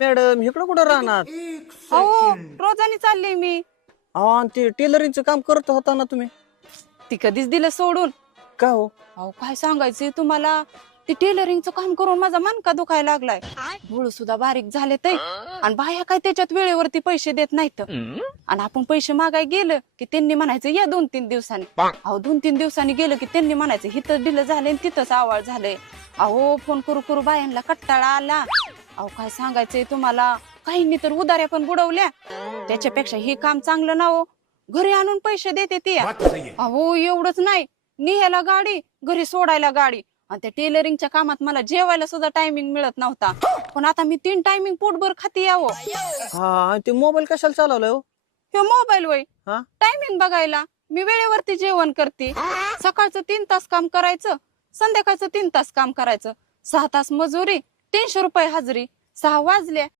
Madam इकडं कुठं राहणार? अहो रोजानी चालली मी. अहो आणि ते टेलरिंगचं काम करत होता ना तुम्ही? ती कधीच दिलं सोडून. का हो? अहो काय सांगायचंय तुम्हाला, ती टेलरिंगचं काम करून माझा मनका दुखायला लागलाय. डोळ सुद्धा बारीक झाले ते, आणि बाया काय त्याच्यात वेळेवरती पैसे देत नाहीत. आणि आपण पैसे मागाय गेलं की त्यांनी म्हणायचं या 2-3 दिवसांनी. अहो 2-3 दिवसांनी गेलं की त्यांनी म्हणायचं हिथं दिलं झालंय तिथंच आवाळ झालंय. अहो फोन करू करू बायांना कट्टाळा आला. अहो काय सांगायचंय तुम्हाला, काहींनी तर उधाऱ्या पण बुडवल्या. त्याच्यापेक्षा हे काम चांगलं ना हो, घरी आणून पैसे देते ती. अहो एवढंच नाही, निघायला गाडी, घरी सोडायला गाडी. आणि त्या टेलरिंगच्या कामात मला जेवायला सुद्धा टायमिंग मिळत नव्हता, पण आता मी 3 टायमिंग पोटभर खाते यावं. हा आणि ते मोबाईल कशाला चालवलाय हो? हे मोबाईल वय हा टायमिंग बघायला. मी वेळेवरती जेवण करते. सकाळचं 3 तास काम करायचं, संध्याकाळचं 3 तास काम करायचं. 6 तास मजुरी, 300 रुपये हजरी. 6 वाजले